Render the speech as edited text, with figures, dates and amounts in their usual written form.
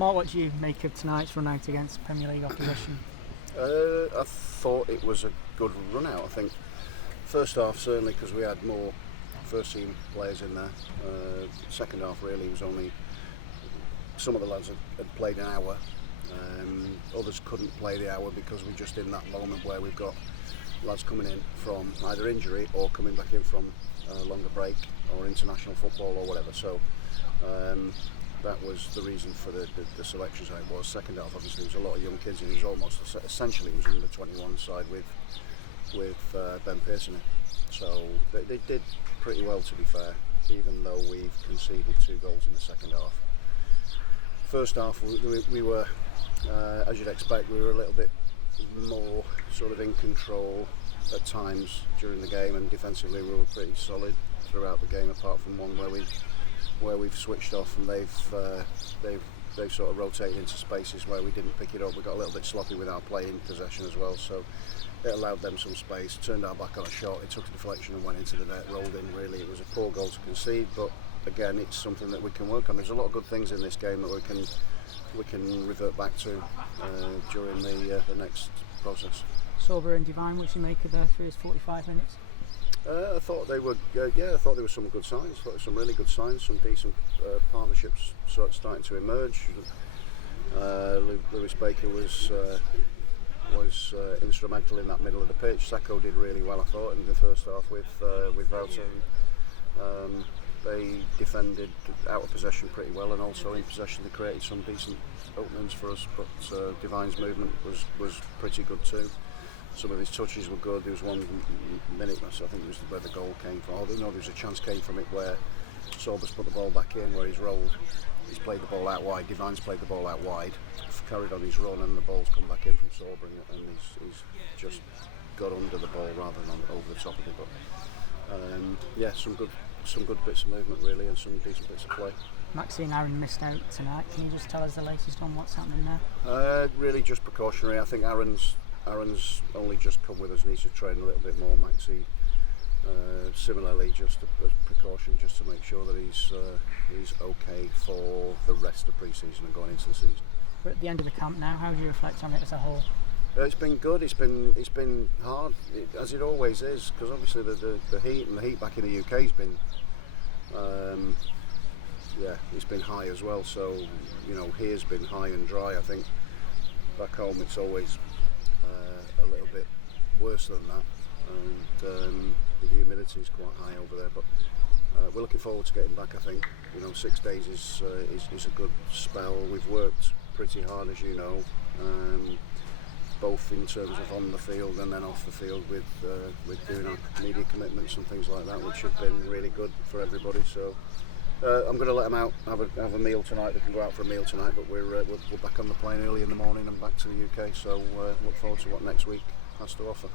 Mark, what do you make of tonight's run out against Premier League opposition? I thought it was a good run out. I think first half certainly, because we had more first team players in there. Second half really was only some of the lads had played an hour. Others couldn't play the hour because we're just in that moment where we've got lads coming in from either injury or coming back in from a longer break or international football or whatever. So that was the reason for the selections. How it was. Second half, obviously, there was a lot of young kids, and it was almost essentially it was under 21 side with Ben Pearson in. So they did pretty well, to be fair, even though we've conceded 2 goals in the second half. First half, we were, as you'd expect, we were a little bit more sort of in control at times during the game, and defensively we were pretty solid throughout the game, apart from one where we've switched off and they've sort of rotated into spaces where we didn't pick it up. We got a little bit sloppy with our play in possession as well, so it allowed them some space, turned our back on a shot, it took a deflection and went into the net, rolled in. Really, it was a poor goal to concede, but again, it's something that we can work on. There's a lot of good things in this game that we can revert back to during the next process. Sorba and Divine, what do you make of their first 45 minutes? I thought they would. I thought there were some good signs. I thought there were some really good signs. Some decent partnerships sort of starting to emerge. Lewis Baker was instrumental in that middle of the pitch. Seko did really well, I thought, in the first half with Wouter. They defended out of possession pretty well, and also in possession they created some decent openings for us. But Divine's movement was pretty good too. Some of his touches were good. There was one minute, I think it was where the goal came from. There was a chance came from it where Sorba's put the ball back in, where he's rolled. He's played the ball out wide. Divine's played the ball out wide, carried on his run, and the ball's come back in from Sorba, and he's just got under the ball rather than over the top of it. But some good bits of movement really, and some decent bits of play. Maxi and Aaron missed out tonight. Can you just tell us the latest on what's happening there? Really just precautionary. I think Aaron's only just come with us, needs to train a little bit more. Maxi similarly, just a precaution, just to make sure that he's okay for the rest of pre-season and going into the season. We're at the end of the camp now. How do you reflect on it as a whole? It's been good. It's been hard, as it always is, because obviously the heat back in the UK has been it's been high as well. So here's been high and dry. I think back home it's always a little bit worse than that, and the humidity is quite high over there. But we're looking forward to getting back. I think 6 days is a good spell. We've worked pretty hard, as you know. Both in terms of on the field and then off the field with doing our media commitments and things like that, which have been really good for everybody. So I'm going to let them out, have a meal tonight. They can go out for a meal tonight, but we're back on the plane early in the morning and back to the UK. So look forward to what next week has to offer.